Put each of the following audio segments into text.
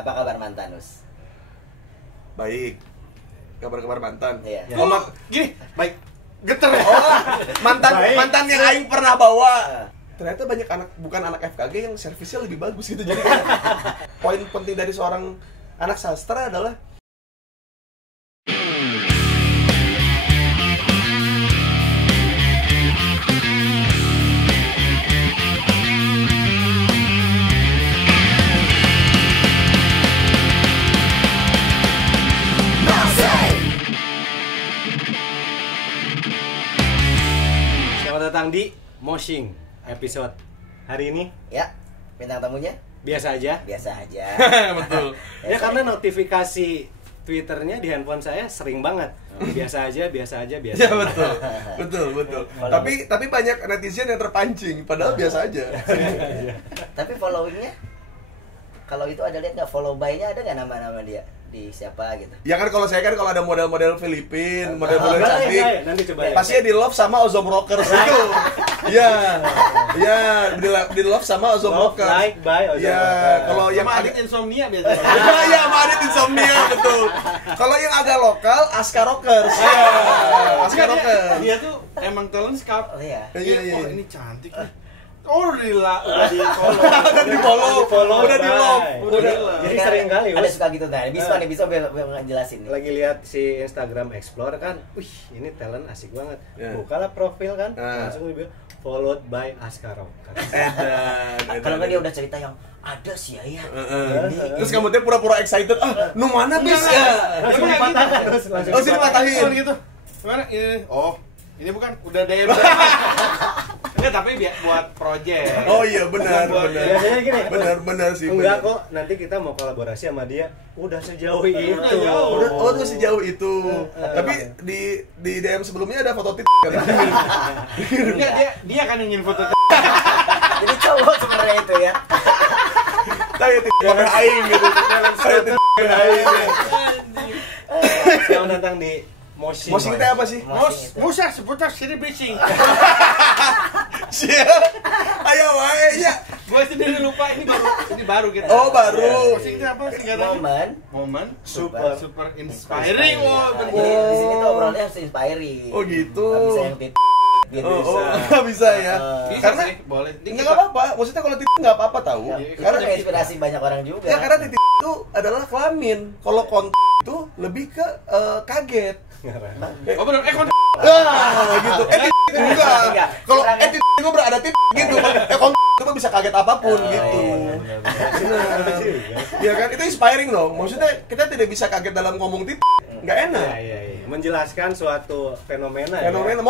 Apa kabar mantan, Us? Baik. Kabar-kabar mantan. Iya. Gini, baik. Geter ya? Mantan yang aing pernah bawa. Ternyata banyak bukan anak FKG yang servisnya lebih bagus gitu. Jadi poin penting dari seorang anak sastra adalah Selamat datang di Moshing episode hari ini. Ya, bintang tamunya Biasa aja. biasa aja. betul. Ya karena notifikasi Twitternya di handphone saya sering banget. Biasa aja. Ya betul. Tapi banyak netizen yang terpancing, padahal biasa aja. Tapi followingnya, kalau itu ada lihat nggak follow by-nya, ada nggak nama-nama dia di siapa gitu? Ya kan kalau saya ada model-model Filipin, model-model cantik, Nanti coba ya. pastinya di love sama Ozom Rockers itu. Iya, di love sama Ozom Rockers. Like by Ozom Ya, Rockers. kalau yang Sama ada Adit Insomnia biasanya. Iya, sama Adit Insomnia betul. Kalau yang agak lokal, Aska Rockers. Iya, Aska Rockers. Dia tuh emang talent scout. Oh iya. Iya. Oh, ini cantik nih. Oh, udah di follow. Udah di follow, udah di love. Jadi sering kali ada suka gitu nah. Bisa ngejelasin nih. lagi lihat si Instagram Explore kan, wih ini talent asik banget. Ya. Bukalah profil kan, Nah. langsung dia followed by Aska Rockers. Kalau nggak dia udah cerita yang ada sih ya. Terus kamu tuh pura-pura excited, nu mana bis ya? Langsung dipatahkan terus langsung. Oh, sini patahin. Cuman gitu. Gimana? Ini bukan udah DM. Enggak, tapi buat project. Oh iya benar. Biasanya gini. Benar sih. Enggak benar. kok, nanti kita mau kolaborasi sama dia. Udah sejauh itu. jauh. Udah sejauh itu. Tapi di DM sebelumnya ada foto tit kan. Enggak, dia kan ingin foto. Jadi cowok sebenarnya itu ya. Kayak tit pakai aing gitu. Kayak tit pakai aing. Selamat datang di Moshing. Moshing teh apa sih? Musa seputar sini bising. Sia. Ayo wae nya. Gua sendiri lupa ini baru kita. Oh, baru. Musim itu apa singkatannya? Momen Super inspiring. Di sini tuh obrolannya harus inspiring. Oh, gitu. Nggak bisa yang tit gitu. Nggak bisa ya. Bisa Karena sih, boleh. nggak apa-apa. Maksudnya kalau titik nggak apa-apa tahu. Itu Karena kan inspirasi banyak orang juga. ya karena titik itu adalah kelamin. Kalau konten itu lebih ke kaget. Oh benar, Gitu. Titik enggak. Kalau titik itu berada titik gitu. Konten itu mah bisa kaget apapun gitu. Ya kan itu inspiring loh. Maksudnya kita tidak bisa kaget dalam ngomong titik. Nggak enak. Iya. Menjelaskan suatu fenomena. Fenomena, ya.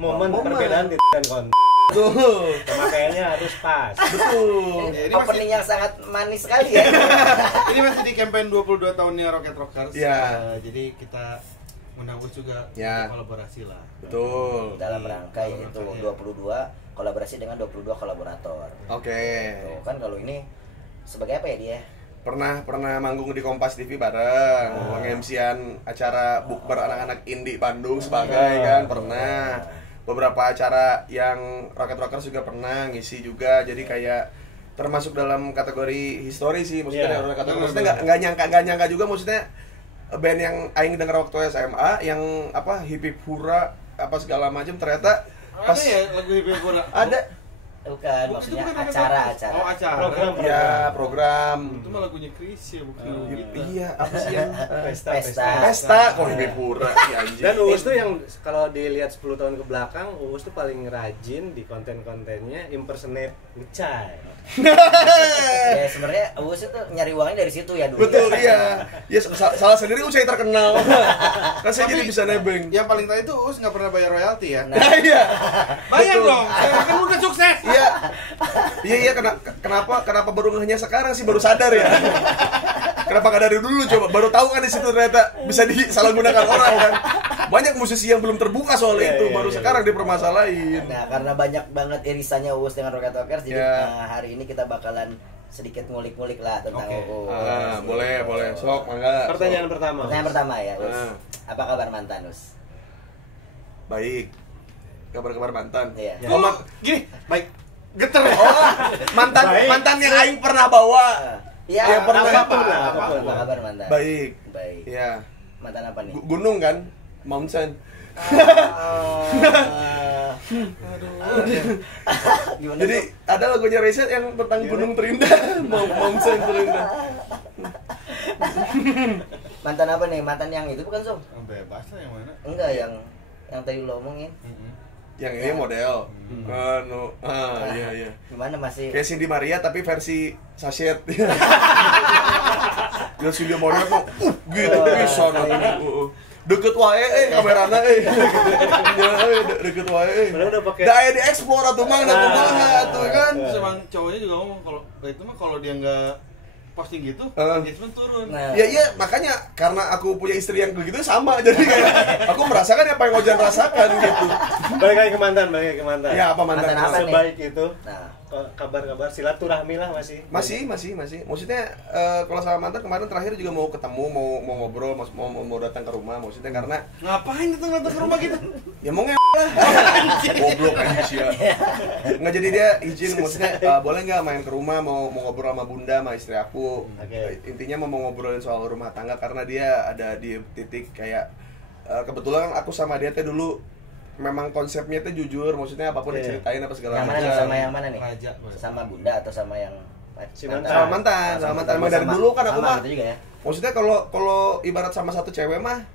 momen. Perbedaan titik dan konten. Betul. Pemakaiannya harus pas. Betul. Ini Opening yang sangat manis sekali ya. Ini masih di campaign 22 tahunnya Rocket Rockers. Ya. Jadi kita menabus juga Ya. kolaborasi lah. Betul. Dalam rangka yaitu 22 kolaborasi dengan 22 kolaborator. Oke. Tuh, kan kalau ini sebagai apa ya dia? Pernah manggung di Kompas TV bareng, nge-MC-an acara bukber anak-anak indie Bandung sebagai kan pernah. Beberapa acara yang Rocket Rockers juga pernah ngisi juga. Jadi kayak termasuk dalam kategori histori sih maksudnya. Maksudnya nggak nyangka juga maksudnya band yang aing denger waktu SMA yang apa hip hip hura apa segala macam ternyata pas Ada ya lagu hip hop ada Bukan, Itu maksudnya bukan acara. Oh, acara. program. Itu mah lagunya Chris ya, bukan lagu kita. Iya, apa sih yang Pesta. kok hip hip hura si anjing. Dan Uus tuh yang kalau dilihat 10 tahun ke belakang, Uus tuh paling rajin di konten-kontennya impersonate Ucai. Ya sebenarnya Uus itu nyari uangnya dari situ ya dulu. Betul, iya. Ya salah sendiri saya terkenal. Kan saya jadi bisa nebeng. Yang paling tahu itu Us nggak pernah bayar royalti ya. Nah, Iya. Bayar Betul. dong, kan udah sukses. Iya, kenapa baru ngehnya sekarang sih baru sadar ya. Kenapa nggak dari dulu coba? Baru tahu kan di situ ternyata bisa disalahgunakan orang kan. Banyak musisi yang belum terbuka soal itu, baru sekarang dipermasalahin. Nah, karena banyak banget irisannya Uus dengan Rocket Rockers, jadi hari ini kita bakalan sedikit ngulik-ngulik lah tentang Uus. Boleh. Sok, mangga. Pertanyaan pertama ya, Us. Apa kabar mantan, Us? Baik. Kabar-kabar mantan. Iya. Gini, baik. Geter ya. Mantan yang aing pernah bawa. Ya, Ya, pernah. Apa kabar mantan? Baik. Baik. Ya. Mantan apa nih? Gunung kan? Mountain. Gimana? Jadi ada lagunya Reset yang tentang gunung terindah, mountain terindah. Mantan apa nih? Mantan yang itu bukan, Som? Bebas lah yang mana? Enggak, yang tadi lo omongin. Yang ini model. Iya. Gimana masih? Kayak Cindy Maria tapi versi sachet. Ya Cindy Maria kok gitu bisa deket wae kamerana deket wae. Padahal udah pakai. Da aya di explore atuh mah da kumaha atuh kan. Terus emang cowoknya juga ngomong kalau itu mah kalau dia nggak posting gitu, engagement turun. Nah, Ya iya, makanya karena aku punya istri yang begitu sama, jadi kayak aku merasakan apa yang Ojan rasakan gitu. Balik lagi ke mantan. Ya apa mantan? Mantan apa nih? Sebaik itu. Nah, Kabar-kabar silaturahmi lah masih. Masih. Maksudnya kalau sama mantan kemarin terakhir juga mau ketemu, mau ngobrol, mau datang ke rumah. Maksudnya karena Ngapain datang ke rumah gitu? ya mau lah. Goblok aja sih ya. Nggak, jadi dia izin, maksudnya boleh nggak main ke rumah, mau ngobrol sama bunda, sama istri aku. Oke. Intinya mau ngobrolin soal rumah tangga karena dia ada di titik kayak kebetulan aku sama dia teh dulu memang konsepnya tuh jujur, maksudnya apapun diceritain apa segala yang mana nih? macam. Sama yang mana nih? Raja. Sama bunda atau sama yang Si Sama mantan. Emang dari dulu kan aku mah. gitu juga ya. Maksudnya kalau ibarat sama satu cewek mah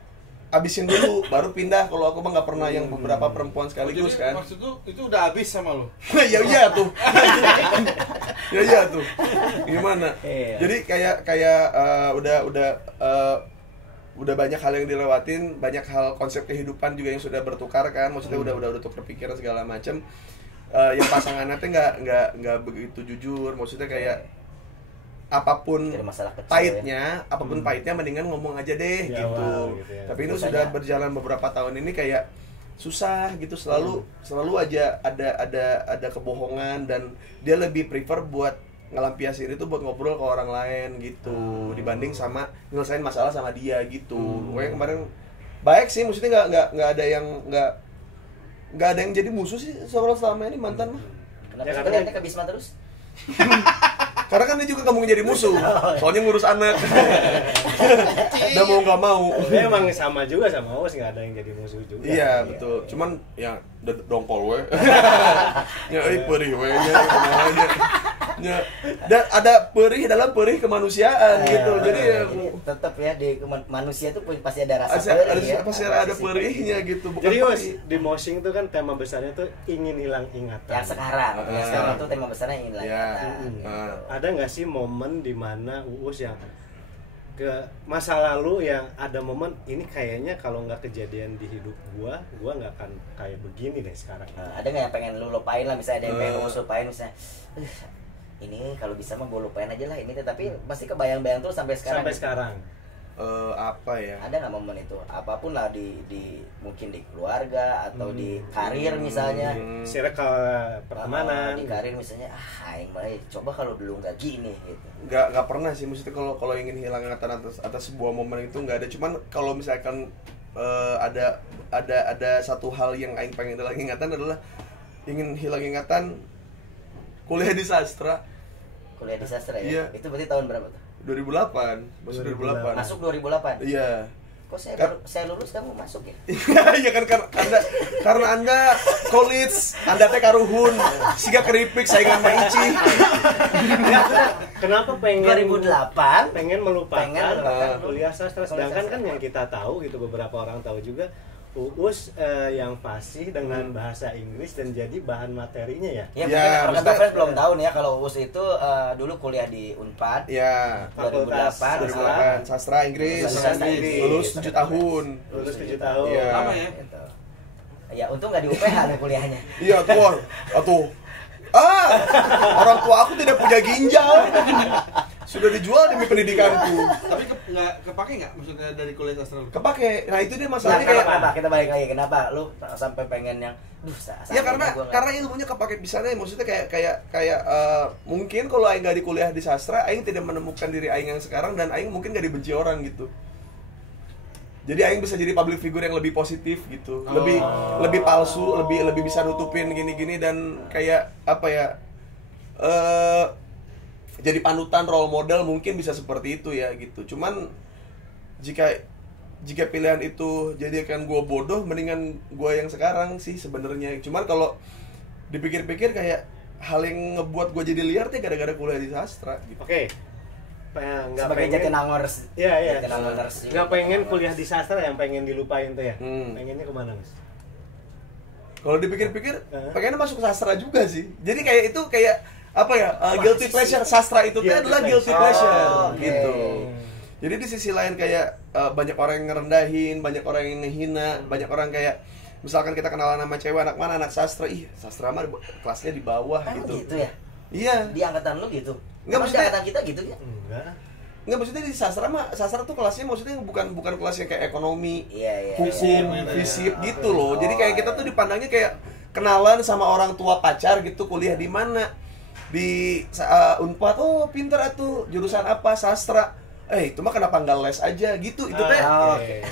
abisin dulu baru pindah. Kalau aku mah nggak pernah yang beberapa perempuan sekaligus Jadi, kan. maksud lu itu udah habis sama lu? Iya tuh. Iya tuh. Gimana? Iya. Jadi kayak udah banyak hal yang dilewatin, banyak hal konsep kehidupan juga yang sudah bertukar kan. Maksudnya udah tukar pikiran segala macam. Yang pasangannya tuh nggak begitu jujur. Maksudnya kayak apapun Jadi masalah kecil, pahitnya mendingan ngomong aja deh Di gitu. awal, gitu ya. Tapi ini Biasanya- sudah berjalan beberapa tahun ini kayak susah gitu, selalu aja ada kebohongan dan dia lebih prefer buat ngelampiasin itu buat ngobrol ke orang lain gitu dibanding sama nyelesain masalah sama dia gitu. Pokoknya kemarin baik sih, maksudnya nggak ada yang jadi musuh sih selama ini mantan mah. Kenapa Ya, sih karena- kalian ke Bisma terus? Karena kan dia juga nggak mungkin jadi musuh, soalnya ngurus anak. Udah mau nggak mau. Dia emang sama juga sama Uus, nggak ada yang jadi musuh juga. Iya betul, cuman ya dongkol we. Ya perih we nya. Dan ada perih dalam perih kemanusiaan gitu. Jadi ya tetap ya di manusia tuh pasti ada rasa pasti ada perihnya gitu. Bukan Jadi Uus, perih. di Moshing tuh kan tema besarnya tuh ingin hilang ingatan. yang sekarang. Yang sekarang itu tema besarnya ini lah. Ya. Nah, Ada nggak sih momen dimana Uus yang ke masa lalu yang ada momen ini kayaknya kalau nggak kejadian di hidup gua nggak akan kayak begini deh sekarang. ada nggak yang pengen lu lupain lah, misalnya ada yang pengen lu lupain misalnya. Ini kalau bisa mah gue lupain aja lah ini, tapi pasti kebayang-bayang tuh sampai sekarang. Sampai sekarang. Apa ya? Ada nggak momen itu? Apapun lah di mungkin di keluarga atau di karir misalnya. Circle pertemanan. Di karir misalnya, aing mulai coba kalau dulu nggak gini gitu. Nggak pernah sih, maksudnya kalau ingin hilang ingatan atas sebuah momen itu nggak ada. Cuman kalau misalkan ada satu hal yang aing pengen hilang ingatan adalah ingin hilang ingatan kuliah di sastra. Kuliah di sastra ya? Iya. Itu berarti tahun berapa tuh? 2008, masuk 2008. Masuk 2008? Iya. Kok Kan- saya lulus kamu masuk ya? Iya kan karena anda college, anda teh karuhun, siga keripik saingan mah Ici. Kenapa pengen 2008? pengen melupakan melupakan kuliah sastra, sedangkan sastra. kan yang kita tahu gitu, beberapa orang tahu juga Uus yang fasih dengan bahasa Inggris dan jadi bahan materinya ya. Ya, Ya, mungkin maksudnya- rekan belum tahu nih ya kalau Uus itu dulu kuliah di Unpad. Ya, 2008, 2008 sastra Inggris, Sastra Inggris. lulus 7 tahun. Lulus 7 tahun. Iya. Lama ya? Gitu. Ya untung nggak di UPH nih kuliahnya. Iya tuh, orang tua aku tidak punya ginjal, sudah dijual demi pendidikanku. Tapi nggak kepake nggak maksudnya dari kuliah sastra lu? Kepake, nah itu dia Nah, masalahnya kayak. kenapa? Kita balik lagi, kenapa lu sampai pengen yang Ya karena ilmunya kepake pisannya, maksudnya kayak mungkin kalau aing gak di kuliah di sastra, aing tidak menemukan diri aing yang sekarang dan aing mungkin gak dibenci orang gitu. Jadi aing bisa jadi public figure yang lebih positif gitu, lebih palsu, lebih bisa nutupin gini-gini dan kayak apa ya? jadi panutan, role model mungkin bisa seperti itu ya gitu. Cuman jika pilihan itu jadikan gue bodoh, mendingan gue yang sekarang sih sebenarnya. Cuman kalau dipikir-pikir kayak hal yang ngebuat gue jadi liar tuh gara-gara kuliah di sastra gitu. Oke. Nggak Sebagai pengen Jatinangors. Iya. Jatinangors. Nggak pengen kuliah di sastra, yang pengen dilupain tuh ya. Pengennya kemana, Mas? Kalau dipikir-pikir pengennya masuk sastra juga sih. Jadi kayak itu kayak apa ya, guilty pleasure. Sastra itu tuh adalah guilty pleasure gitu. Jadi di sisi lain kayak banyak orang yang ngerendahin, banyak orang yang ngehina, banyak orang kayak misalkan kita kenalan sama cewek, anak mana, anak sastra, sastra mah kelasnya di bawah gitu. Gitu ya? Iya. Di angkatan lu gitu? Enggak, Emang maksudnya di angkatan kita gitu ya? Enggak, maksudnya di sastra mah, sastra tuh kelasnya maksudnya bukan kelas yang kayak ekonomi, Iya. hukum, fisip gitu loh. Jadi kayak kita tuh dipandangnya kayak kenalan sama orang tua pacar gitu, kuliah di mana? Di Unpad, oh pinter atuh, jurusan apa? Sastra. Itu mah kenapa nggak les aja gitu? Itu teh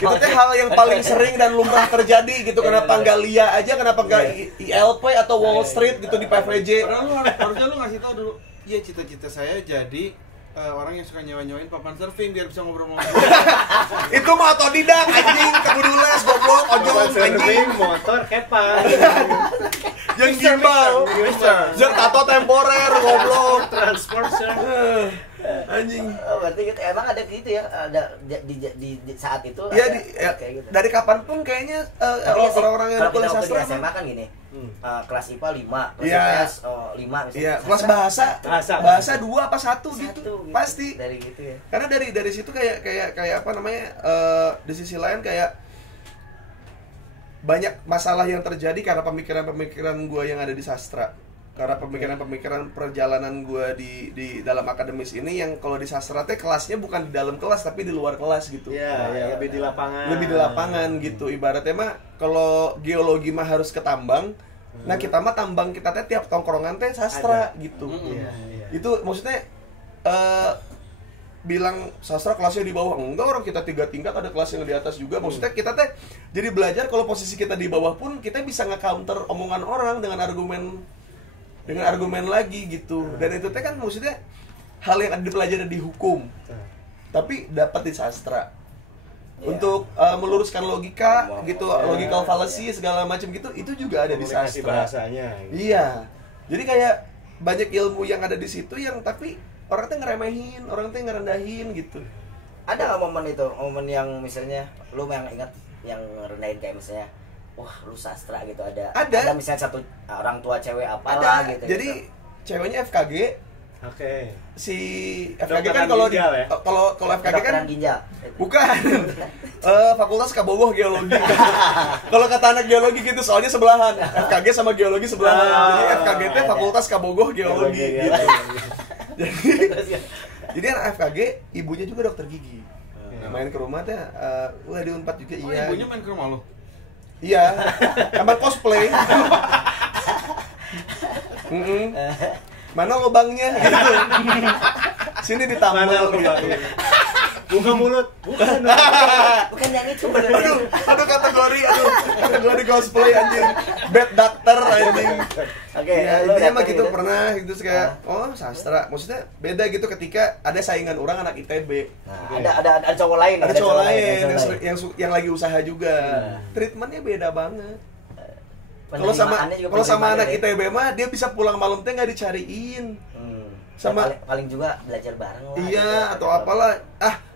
itu teh hal yang paling sering dan lumrah terjadi gitu. Kenapa nggak LIA aja? Kenapa nggak ILP atau Wall Street gitu di PVJ? Harusnya lu ngasih tau dulu. Iya, cita-cita saya jadi orang yang suka nyewa-nyewain papan surfing biar bisa ngobrol-ngobrol. Itu mah otodidak anjing, kudu les goblok, ojol anjing, motor kepan. jeung gimbal, jeung tato temporer goblok, Transporter. anjing. Oh, berarti gitu. Emang ada gitu ya? Ada di saat itu? Iya, ada kayak gitu. dari kapan pun kayaknya Tapi ya sih, orang-orang yang kalau kuliah kita waktu di sastra SMA kan gini. Kelas IPA 5, kelas Iya. IPS 5 misalnya. Iya, kelas bahasa 2 apa 1 gitu. Pasti. Dari gitu ya. Karena dari situ kayak apa namanya, di sisi lain kayak banyak masalah yang terjadi karena pemikiran-pemikiran gue yang ada di sastra. Karena pemikiran-pemikiran perjalanan gue di dalam akademis ini yang kalau di sastra teh kelasnya bukan di dalam kelas tapi di luar kelas gitu. Iya, lebih di lapangan. Lebih di lapangan gitu. Ibaratnya mah kalau geologi mah harus ke tambang. Nah, kita mah tambang kita teh tiap tongkrongan teh sastra gitu. Iya. Itu maksudnya bilang sastra kelasnya di bawah, enggak, orang kita 3 tingkat ada kelas yang di atas juga. Maksudnya kita teh jadi belajar kalau posisi kita di bawah pun kita bisa nge-counter omongan orang dengan argumen lagi gitu. Dan itu teh kan maksudnya hal yang ada dipelajari di hukum tapi dapat di sastra. Untuk meluruskan logika gitu, logical fallacy segala macam gitu, itu juga ada di Komunikasi sastra. bahasanya gitu. Iya. Jadi kayak banyak ilmu yang ada di situ yang tapi orang tuh ngeremehin, orang tuh ngerendahin gitu. Ada nggak momen itu, momen yang misalnya lu yang ingat yang ngerendahin kayak misalnya, wah lu sastra gitu, ada misalnya satu orang tua cewek apalah gitu. Jadi ceweknya FKG. Oke. Si FKG kan kalau FKG kan ginjal. bukan Fakultas Kabogoh Geologi. Kalau kata anak geologi gitu, soalnya sebelahan. FKG sama geologi sebelahan. Jadi FKG itu Fakultas Kabogoh Geologi gitu. Jadi anak FKG ibunya juga dokter gigi. Main ke rumah teh, wah di Unpad juga iya. Ibunya main ke rumah lo? Iya, emang cosplay. Mana lubangnya gitu. Sini ditambal gitu. Buka mulut. Bukan yang itu. Aduh kategori cosplay anjing. Bad doctor anjing. Oke, ya, intinya mah gitu pernah gitu kayak sastra. Maksudnya beda gitu ketika ada saingan orang anak ITB. Nah, ada cowok lain. Ada cowok lain yang lagi usaha juga. Treatmentnya beda banget. Kalau sama anak ITB mah dia bisa pulang malam teh nggak dicariin. Sama paling juga belajar bareng lah. Iya, gitu, atau apalah.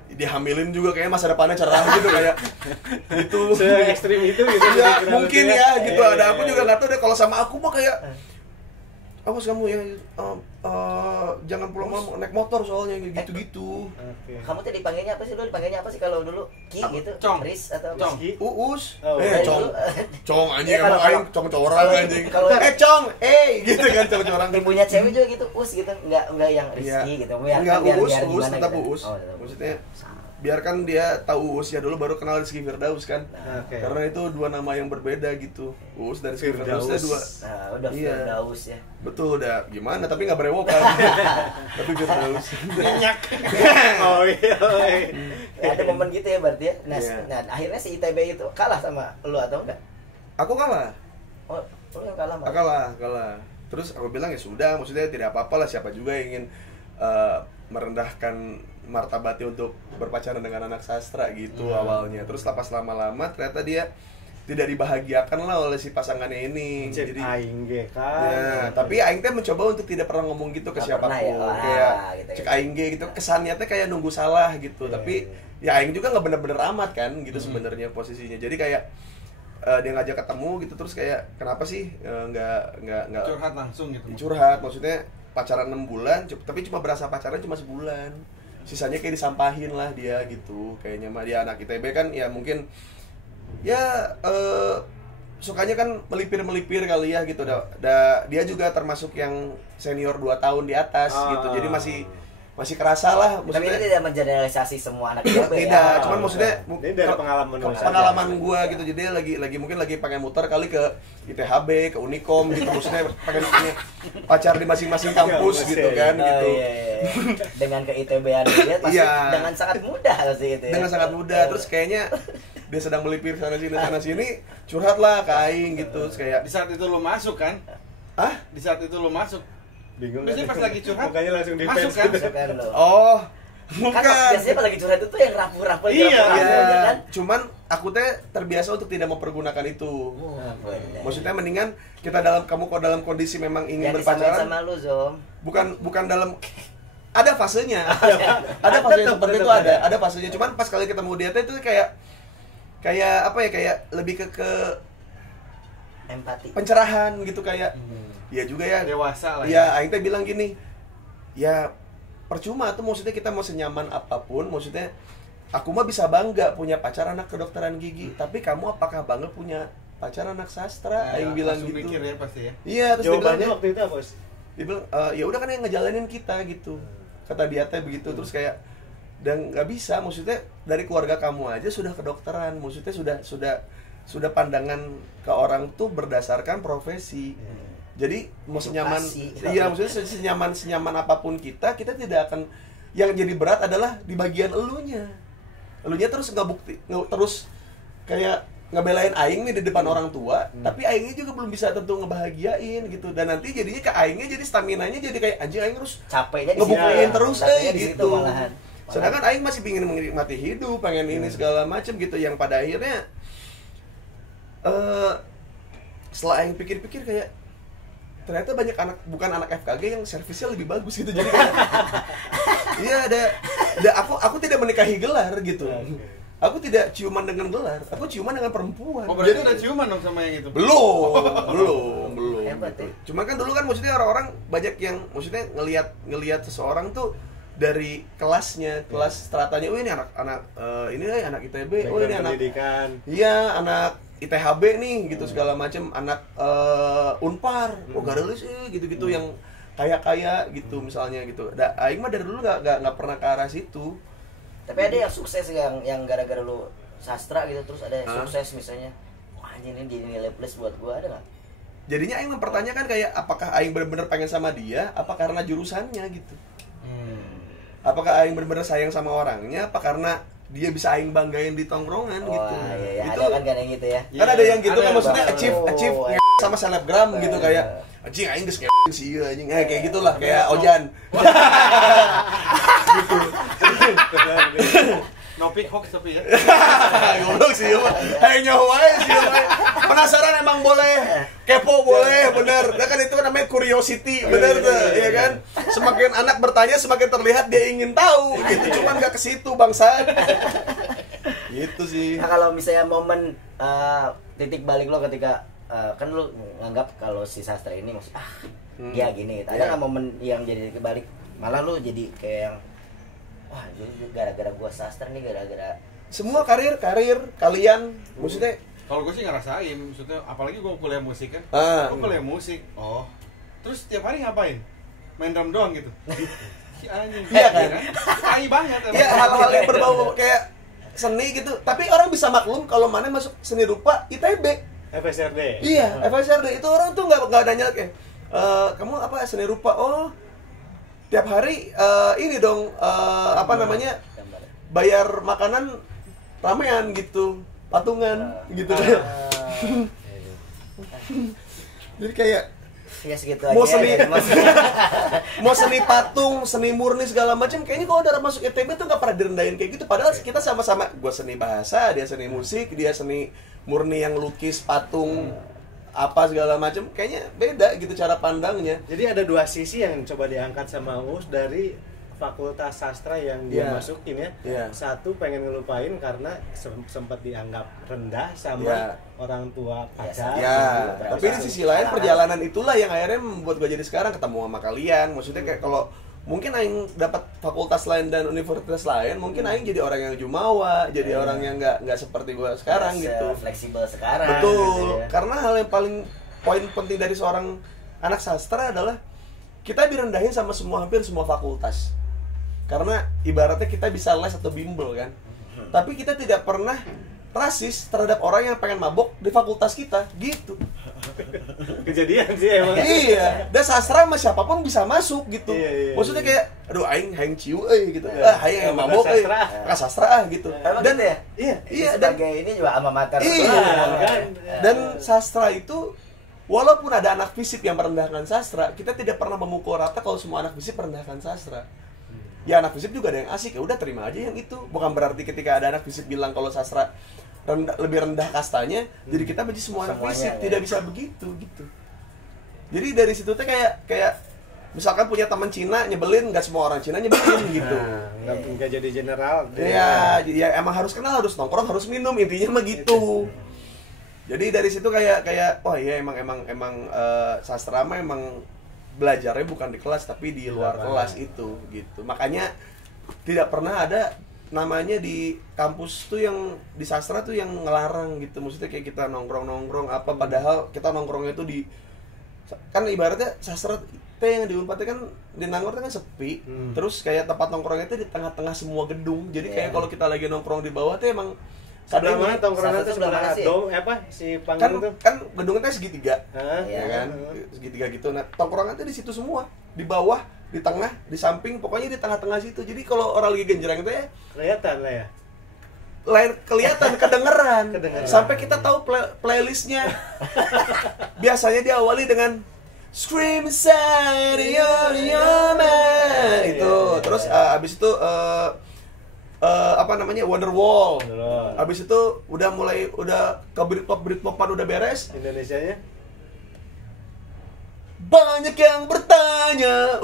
Dihamilin juga kayaknya masa depannya cerah gitu kayak gitu. Se-ekstrim itu gitu. Ya, mungkin ya gitu. Ada aku juga nggak tahu deh, kalau sama aku mah kayak awas kamu ya jangan pulang malam naik motor soalnya gitu-gitu. Kamu tadi dipanggilnya apa sih? Lu dipanggilnya apa sih kalau dulu? Ki gitu? Cong. Riz atau Cong. Uus. Cong. Cong anjing, emang aing cong-corang anjing. Cong, gitu kan cong-corang. Ibunya cewek juga gitu, Us gitu. Enggak yang Rizky gitu. Enggak Uus, tetap gitu. Uus. Maksudnya biarkan dia tahu Uusnya dulu baru kenal Rizky Firdaus kan. Karena itu dua nama yang berbeda gitu. Uus dari Rizky Firdausnya dua. Nah, udah Firdaus ya. Betul, udah gimana tapi nggak berewokan. Tapi Firdaus. Minyak. Oh iya. Ada momen gitu ya berarti ya. Nah, akhirnya si ITB itu kalah sama lu atau enggak? Aku kalah. Oh, lu yang kalah. Kalah. Terus aku bilang ya sudah, maksudnya tidak apa-apa lah, siapa juga yang ingin merendahkan martabatnya untuk berpacaran dengan anak sastra gitu awalnya. Terus pas lama-lama ternyata dia tidak dibahagiakan lah oleh si pasangannya ini. Cek Jadi aing ge kan. ya, tapi aing teh mencoba untuk tidak pernah ngomong gitu ke Nggak pernah siapapun. ya, Kayak gitu, cek gitu. aing ge gitu, kesannya teh kayak nunggu salah gitu. Iya, Tapi ya aing juga nggak bener-bener amat kan gitu sebenarnya posisinya. Jadi kayak dia ngajak ketemu gitu, terus kayak kenapa sih nggak Curhat langsung gitu. curhat, maksudnya pacaran 6 bulan, tapi cuma berasa pacaran cuma sebulan. Sisanya kayak disampahin lah dia gitu. Kayaknya mah dia anak ITB kan ya mungkin ya sukanya kan melipir-melipir kali ya gitu. Dia juga termasuk yang senior 2 tahun di atas gitu. Jadi masih kerasa lah Tapi maksudnya. itu tidak mengeneralisasi semua anak ITB ya. Tidak, cuman maksudnya Ini dari pengalaman lu pengalaman gua gitu. Jadi dia lagi mungkin lagi pengen muter kali ke ITHB, ke Unikom gitu. Maksudnya pengen punya pacar di masing-masing kampus gitu kan Oh, gitu. iya. Dengan ke ITB-an dia pasti Iya. dengan sangat mudah sih itu ya. Dengan sangat mudah. Terus kayaknya dia sedang melipir sana sini curhat lah ke aing gitu. Terus kayak Di saat itu lu masuk kan? Di saat itu lu masuk. Bingung Biasanya kan? pas lagi curhat, mukanya langsung masuk defense kan? gitu. Kan lo. oh Kan bukan. biasanya pas lagi curhat itu yang rapuh-rapuh Iya, Ya, kan. cuman aku teh terbiasa untuk tidak mempergunakan itu. Bener. Maksudnya mendingan kita kamu kok dalam kondisi memang ingin yang disamain berpacaran. sama lu, Zom. Bukan dalam ada fasenya. ada fasenya seperti itu ada fasenya. Cuman pas kali ketemu dia teh itu kayak apa ya, kayak lebih ke Empati. pencerahan gitu kayak. Ya juga ya. Dewasa lah. Ya, aing teh bilang gini. Ya percuma tuh, maksudnya kita mau senyaman apapun, maksudnya aku mah bisa bangga punya pacar anak kedokteran gigi, tapi kamu apakah bangga punya pacar anak sastra? Nah, Aing bilang langsung gitu. mikir ya pasti ya. Iya, terus Jawabannya dia waktu itu apa, Bos? bilang ya udah kan yang ngejalanin kita gitu. Kata dia teh begitu, terus kayak dan nggak bisa, maksudnya dari keluarga kamu aja sudah kedokteran, maksudnya sudah pandangan ke orang tuh berdasarkan profesi. Jadi mau senyaman, iya maksudnya senyaman apapun kita tidak akan, yang jadi berat adalah di bagian elunya terus terus kayak ngebelain aing nih di depan orang tua, tapi aingnya juga belum bisa tentu ngebahagiain gitu, dan nanti jadinya ke aingnya jadi staminanya jadi kayak anjing aing terus Capeknya di ngebuktiin situ. terus Capeknya di situ gitu. malahan. Sedangkan aing masih pingin menikmati hidup, pengen ini segala macem gitu, yang pada akhirnya setelah aing pikir-pikir kayak ternyata banyak bukan anak FKG yang servisnya lebih bagus gitu, jadi kayak iya ada aku tidak menikahi gelar gitu, aku tidak ciuman dengan gelar, aku ciuman dengan perempuan. Oh, berarti udah ciuman dong sama yang itu? belum Hebat gitu. ya. Cuma kan dulu kan maksudnya orang-orang banyak yang maksudnya ngelihat seseorang tuh dari kelasnya, kelas stratanya. Oh ini anak anak ITB, oh ini anak pendidikan. iya anak ITHB nih gitu segala macam, anak Unpar, oh gak ada sih gitu-gitu yang kaya gitu misalnya gitu. Aing mah dari dulu nggak pernah ke arah situ. Tapi ada yang sukses yang gara-gara lu sastra gitu, terus ada yang sukses misalnya. Wah, anjing ini jadi nilai plus buat gua, ada nggak? Jadinya Aing mempertanyakan kayak apakah Aing benar-benar pengen sama dia, apa karena jurusannya gitu. Apakah Aing benar-benar sayang sama orangnya, apa karena dia bisa Aing banggain di tongkrongan Oh, gitu. iya, Itu ada kan yang gitu ya. kan ada yang gitu Ada kan, maksudnya yang achieve baru. sama selebgram gitu, kayak anjing Aing geus sih anjing, kayak gitulah, kayak Ojan. No pick hoax tapi ya. Goblok sih ya, nyawa sih ya. Penasaran emang boleh, kepo boleh, bener. Nah kan itu namanya curiosity, bener tuh, ya kan? Semakin anak bertanya, semakin terlihat dia ingin tahu, gitu. Cuman gak ke situ bangsa. Gitu sih. Nah, kalau misalnya momen titik balik lo ketika kan lo nganggap kalau si sastra ini maksud dia gini, ada nggak momen yang jadi titik balik malah lo jadi kayak yang wah jadi gara-gara gua sastra nih, gara-gara Semua karir kalian, maksudnya Kalau gue sih ngerasain, maksudnya apalagi gue kuliah musik kan. Gue kuliah musik. Oh. Terus tiap hari ngapain? Main drum doang gitu. Si anjing. Iya kan? Tai banget. ya hal-hal yang berbau kayak seni gitu. Tapi orang bisa maklum kalau mana masuk seni rupa ITB. FSRD. Iya, FSRD itu orang tuh nggak nanya kayak kamu apa seni rupa? Oh, tiap hari ini dong apa namanya, bayar makanan ramean gitu, patungan gitu. Jadi kayak ya segitu mau aja. seni ya, mau seni patung, seni murni segala macam, kayaknya kalau udah masuk ITB tuh nggak pernah direndahin kayak gitu. Padahal kita sama-sama, gue seni bahasa, dia seni musik, dia seni murni yang lukis patung apa segala macam, kayaknya beda gitu cara pandangnya. Jadi ada dua sisi yang coba diangkat sama Uus dari fakultas sastra yang dia masukin ya. Satu pengen ngelupain karena sempat dianggap rendah sama orang tua pacar. Tapi di sisi lain perjalanan itulah yang akhirnya membuat gue jadi sekarang ketemu sama kalian. Maksudnya kayak kalau mungkin aing dapat fakultas lain dan universitas lain, mungkin aing jadi orang yang jumawa, jadi orang yang nggak seperti gue sekarang gitu. Fleksibel sekarang. Betul. Gitu ya. Karena hal yang paling poin penting dari seorang anak sastra adalah kita direndahin sama hampir semua fakultas. Karena ibaratnya kita bisa les atau bimbel kan. Tapi kita tidak pernah rasis terhadap orang yang pengen mabok di fakultas kita gitu. Kejadian sih emang. Iya, dan sastra sama siapapun bisa masuk gitu. Maksudnya kayak aduh aing ciu gitu. Aing mabok sastra gitu. Dan ya? Iya, sebagai ini juga alma mater. Dan sastra itu walaupun ada anak FISIP yang merendahkan sastra, kita tidak pernah memukul rata kalau semua anak FISIP merendahkan sastra. Ya anak FISIP juga ada yang asik, ya udah terima aja yang itu. Bukan berarti ketika ada anak FISIP bilang kalau sastra lebih rendah kastanya, jadi kita benci semua anak FISIP, tidak bisa begitu gitu. Jadi dari situ tuh kayak misalkan punya teman Cina nyebelin, nggak semua orang Cina nyebelin gitu. Nggak jadi general. Ya emang harus kenal, harus nongkrong, harus minum, intinya mah gitu. Jadi dari situ kayak wah iya emang sastra mah emang belajarnya bukan di kelas tapi di luar kelas itu gitu. Makanya tidak pernah ada namanya di kampus tuh yang di sastra tuh yang ngelarang gitu. Maksudnya kayak kita nongkrong apa, padahal kita nongkrongnya tuh di kan ibaratnya sastra teh yang di Unpad kan di Nangor kan sepi. Terus kayak tempat nongkrongnya itu di tengah-tengah semua gedung. Jadi kayak kalau kita lagi nongkrong di bawah tuh emang sebelah mana tongkrongan itu sebelah dom si panggung tuh kan gedungnya segitiga ya kan segitiga gitu. Nah tongkrongan tuh di situ semua, di bawah, di tengah, di samping, pokoknya di tengah-tengah situ. Jadi kalau orang lagi genjreng tuh ya kelihatan lah ya, lain kelihatan kedengeran. Sampai kita tahu playlistnya. Biasanya diawali dengan Scream Inside Your Mind itu. Terus abis itu Wonderwall. Abis itu udah ke Britpop-an udah beres. Indonesianya banyak yang bertanya,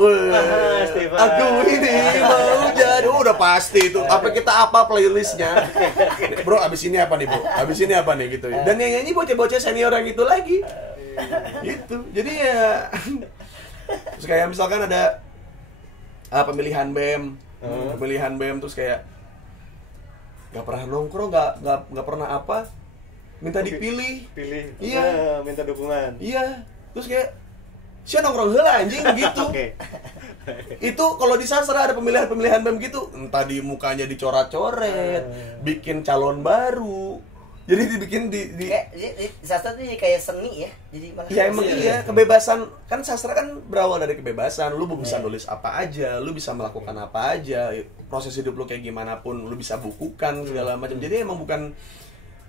aku ini mau jadi. Udah pasti itu. Apa playlistnya? Bro, abis ini apa nih bro? Abis ini apa nih gitu. Dan yang nyanyi bocah-bocah senior yang itu lagi. Gitu. Jadi ya. Terus kayak misalkan ada pemilihan BEM, terus kayak nggak pernah nongkrong, nggak pernah apa, minta dipilih, iya, minta dukungan, iya, terus kayak siapa nongkrong heula anjing gitu. Itu kalau di sastra ada pemilihan BEM gitu, entah di mukanya dicoret-coret, bikin calon baru, jadi dibikin di sastra tuh kayak seni ya, jadi malah ya emang iya kebebasan kan. Sastra kan berawal dari kebebasan, lu bisa nulis apa aja, lu bisa melakukan apa aja, proses hidup lu kayak gimana pun lu bisa bukukan segala macam. Jadi emang bukan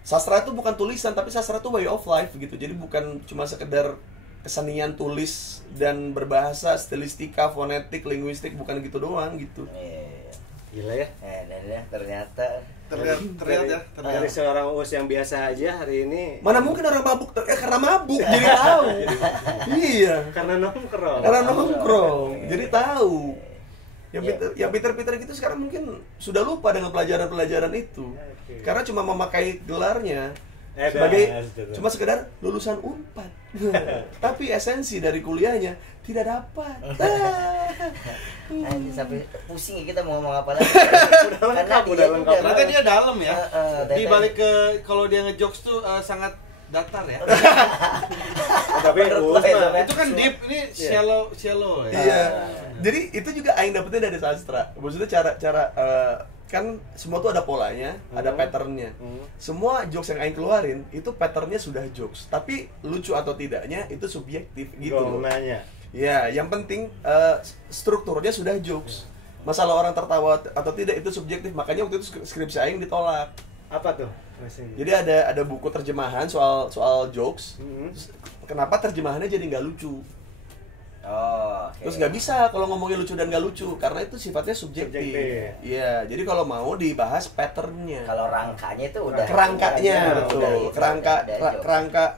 sastra itu bukan tulisan, tapi sastra itu way of life gitu. Jadi bukan cuma sekedar kesenian tulis dan berbahasa, stilistika, fonetik, linguistik, bukan gitu doang gitu. Gila ya. Ternyata dari seorang Uus yang biasa aja hari ini. Mana mungkin orang mabuk karena mabuk jadi tahu. Iya. Karena nongkrong. Jadi tahu. Yang pinter-pinter gitu sekarang mungkin sudah lupa dengan pelajaran-pelajaran itu. Karena cuma memakai gelarnya cuma sekedar lulusan Unpad. Tapi esensi dari kuliahnya tidak dapat. Sampai pusing ya kita mau ngomong apa lagi. Udah lengkap. Ternyata dia dalam ya. Di balik ke kalau dia ngejokes tuh sangat datar ya. Tapi itu kan deep, ini shallow ya. Iya. Jadi itu juga aing dapetnya dari sastra. Maksudnya cara kan semua tuh ada polanya, ada patternnya. Semua jokes yang aing keluarin itu patternnya sudah jokes, tapi lucu atau tidaknya itu subjektif gitu. Gunanya. Ya, yang penting strukturnya sudah jokes. Masalah orang tertawa atau tidak itu subjektif. Makanya waktu itu skripsi aing ditolak. Apa tuh? Jadi ada buku terjemahan soal jokes. Kenapa terjemahannya jadi nggak lucu? Terus nggak bisa kalau ngomongin lucu dan nggak lucu karena itu sifatnya subjektif. Iya, jadi kalau mau dibahas patternnya. Kalau rangkanya itu udah kerangkanya, betul.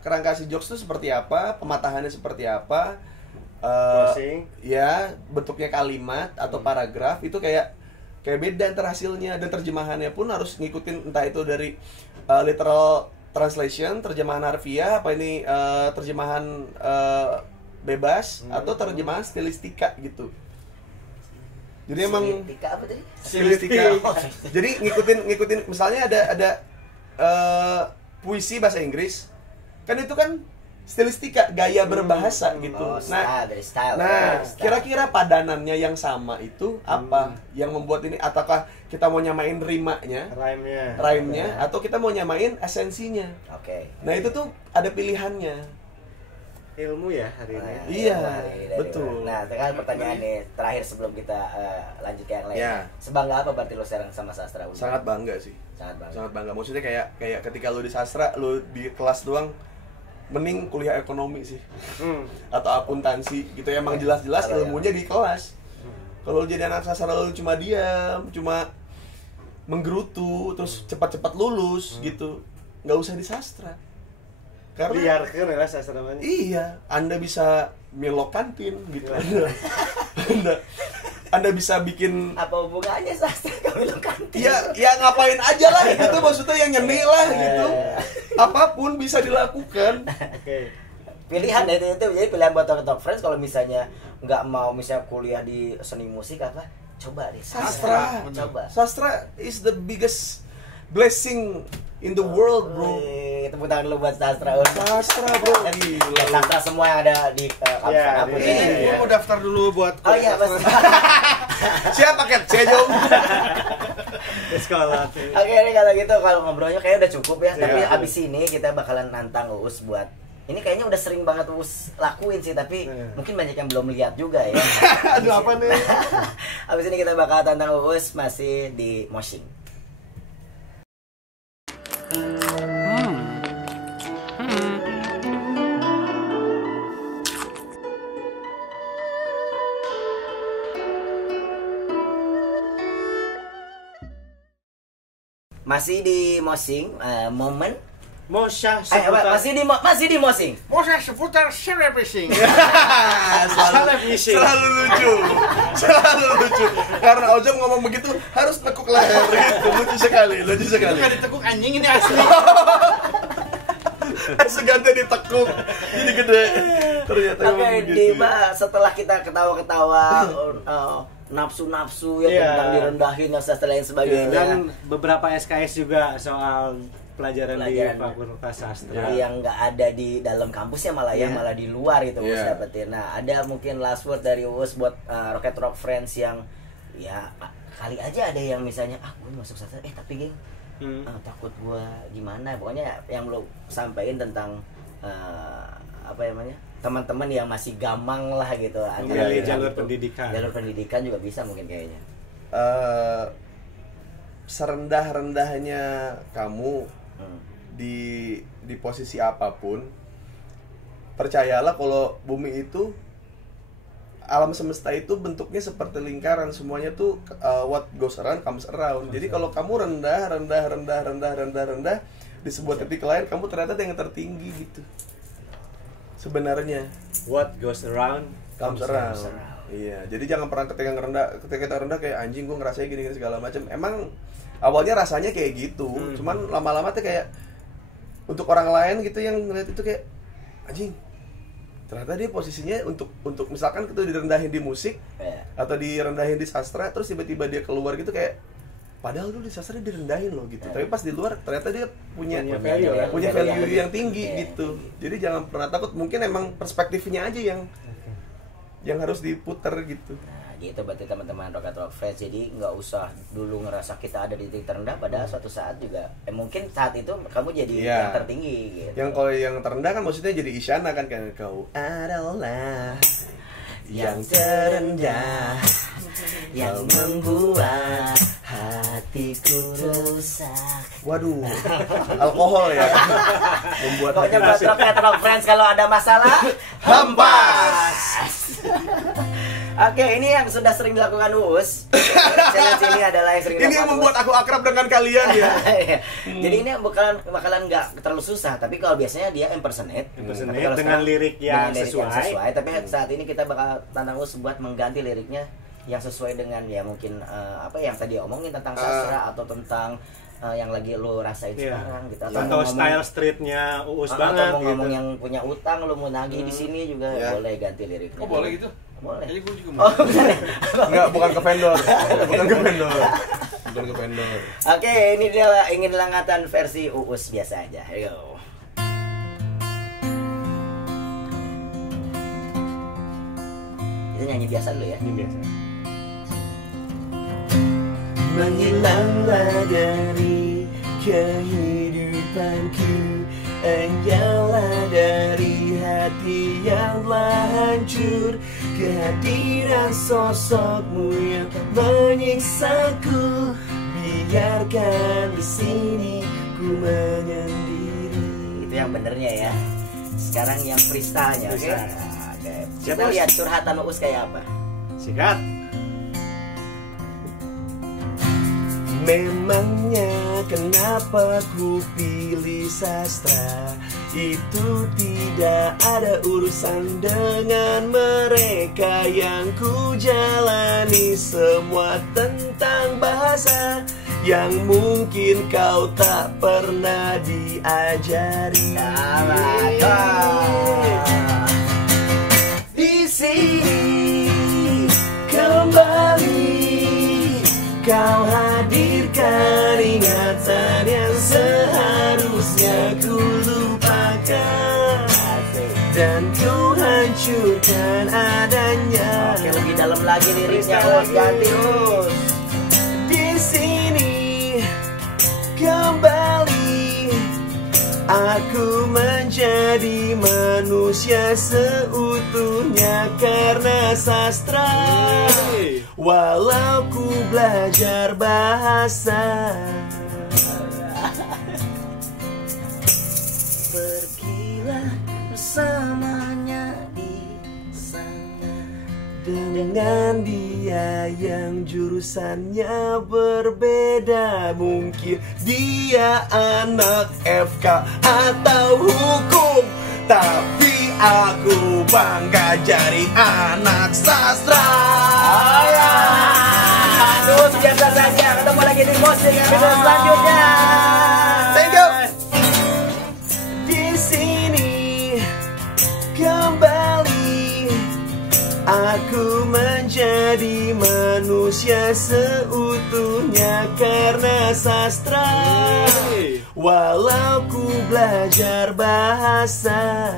Kerangka si jokes itu seperti apa, pematahannya seperti apa, ya bentuknya kalimat atau paragraf itu kayak beda antar hasilnya, dan terjemahannya pun harus ngikutin entah itu dari literal translation, terjemahan harfiah, apa ini terjemahan bebas atau terjemahan stilistika gitu. Jadi emang stilistika. Jadi ngikutin misalnya ada puisi bahasa Inggris. Kan itu kan stilistika, gaya berbahasa gitu. Kira-kira padanannya yang sama itu apa yang membuat ini, ataukah kita mau nyamain rhyme-nya atau kita mau nyamain esensinya. Nah, itu tuh ada pilihannya. Ilmu ya hari ini. Iya, betul. Nah, sekarang pertanyaan nih terakhir sebelum kita lanjut ke yang lain. Sebangga apa berarti lo sekarang sama sastra? Sangat bangga sih. Sangat bangga. Maksudnya kayak ketika lo di sastra, lo di kelas doang, mending kuliah ekonomi sih. Atau akuntansi gitu. Emang jelas-jelas ilmunya di kelas. Kalau jadi anak sastra lo cuma diam, cuma menggerutu, terus cepat-cepat lulus gitu, nggak usah di sastra. Karena biarkan ya sastra namanya. Iya, Anda bisa milok kantin gitu. Anda bisa bikin apa hubungannya sastra ke milok kantin? Ya ngapain aja lah gitu, maksudnya yang nyeni lah gitu. Apapun bisa dilakukan. Pilihan itu jadi pilihan buat Talk Friends. Kalau misalnya nggak mau misalnya kuliah di seni musik apa, coba deh sastra. Coba. Sastra is the biggest blessing in the world, bro. Tepuk tangan lu buat sastra. Sastra, bro. Gila. Sastra semua yang ada di kampus kampus ini. Gua mau daftar dulu buat pasti. Siap paket, saya jom. Sekolah. Oke, ini kalau gitu kalau ngobrolnya kayaknya udah cukup ya. Tapi abis ini kita bakalan nantang Uus buat ini kayaknya udah sering banget Uus lakuin sih, tapi mungkin banyak yang belum lihat juga ya. Aduh, apa nih? Abis ini kita bakal tantang Uus masih di Moshing. Masih di Moshing, momen Mosha seputar masih di Moshing. Mosha seputar Celebration. Selalu lucu. Karena Ojom ngomong begitu harus tekuk leher gitu. Lucu sekali. Bukan ditekuk anjing, ini asli. Seganti ditekuk jadi gede. Ternyata begitu. Setelah kita ketawa-ketawa nafsu-nafsu ya tentang direndahin dan lain sebagainya, dan beberapa SKS juga soal pelajaran di Fakultas Sastra yang nggak ada di dalam kampusnya, malah malah di luar itu Uus dapetin. Nah, ada mungkin last word dari Uus buat Rocket Rock Friends yang ya kali aja ada yang misalnya gue masuk sastra tapi geng takut gue gimana, pokoknya yang lo sampaikan tentang apa namanya teman-teman yang masih gamang lah gitu antara jalur pendidikan juga bisa mungkin kayaknya. Serendah-rendahnya kamu di posisi apapun, percayalah kalau bumi itu, alam semesta itu bentuknya seperti lingkaran, semuanya tuh what goes around comes around. Jadi kalau kamu rendah di sebuah titik lain, kamu ternyata yang tertinggi gitu. Sebenarnya what goes around comes around. Iya, jadi jangan pernah ketika kita rendah kayak anjing gue ngerasanya gini segala macam. Emang awalnya rasanya kayak gitu, cuman lama-lama tuh kayak untuk orang lain gitu yang ngeliat itu kayak anjing, ternyata dia posisinya untuk misalkan kita direndahin di musik atau direndahin di sastra, terus tiba-tiba dia keluar gitu kayak padahal dulu di sastra direndahin loh gitu, tapi pas di luar ternyata dia punya value yang tinggi gitu. Jadi jangan pernah takut, mungkin emang perspektifnya aja yang harus diputer gitu. Gitu berarti teman-teman Rocket Rock Friends. Jadi nggak usah dulu ngerasa kita ada di titik terendah, padahal suatu saat juga mungkin saat itu kamu jadi yang tertinggi gitu. Yang kalau yang terendah kan maksudnya jadi isyana kan kau adalah yang terendah yang membuat hatiku rusak. Waduh, alkohol ya membuat pokoknya buat Rocket Rock Friends kalau ada masalah hempas. Oke, ini yang sudah sering dilakukan Uus. Challenge ini adalah yang sering dilakukan. Ini yang membuat aku akrab dengan kalian ya. Jadi ini bakalan nggak terlalu susah, tapi kalau biasanya dia impersonate dengan lirik yang sesuai. Tapi saat ini kita bakal tantang Uus buat mengganti liriknya yang sesuai dengan ya mungkin apa yang tadi omongin tentang sastra atau tentang yang lagi lo rasain sekarang gitu, atau style streetnya Uus banget atau ngomong gitu. Yang punya utang lo mau nagih di sini juga boleh ganti liriknya. Oh boleh gitu? Boleh. Jadi gue juga mau. Enggak, bukan ke vendor. Bukan ke vendor. Oke, ini dia ingin langatan versi Uus biasa aja. Ayo. Itu nyanyi biasa dulu ya. Ini biasa. Menghilanglah dari kehidupanku, engkaulah dari hati yang telah hancur. Kehadiran sosokmu yang menyiksaku, biarkan di sini ku menyendiri. Itu yang benernya ya. Sekarang yang freestyle-nya, oke? Kita lihat curhatan Uus kayak apa. Sikat. Memangnya kenapa ku pilih sastra? Itu tidak ada urusan dengan mereka. Yang ku jalani semua tentang bahasa yang mungkin kau tak pernah diajari. Di sini kembali kau hadirkan ingatan yang seharusnya ku lupakan, dan ku hancurkan adanya. Oke, lebih dalam lagi liriknya Uus, ganti Uus. Di sini kembali aku menjadi manusia seutuhnya karena sastra. Walau ku belajar bahasa, Pergilah bersamanya di sana dengan dia yang jurusannya berbeda. Mungkin dia anak FK atau hukum, tapi aku bangga jadi anak sastra. Aduh, biasa saja. Ketemu lagi di musik episode selanjutnya. Thank you. Di sini kembali aku menjadi manusia seutuhnya karena sastra. Walau ku belajar bahasa,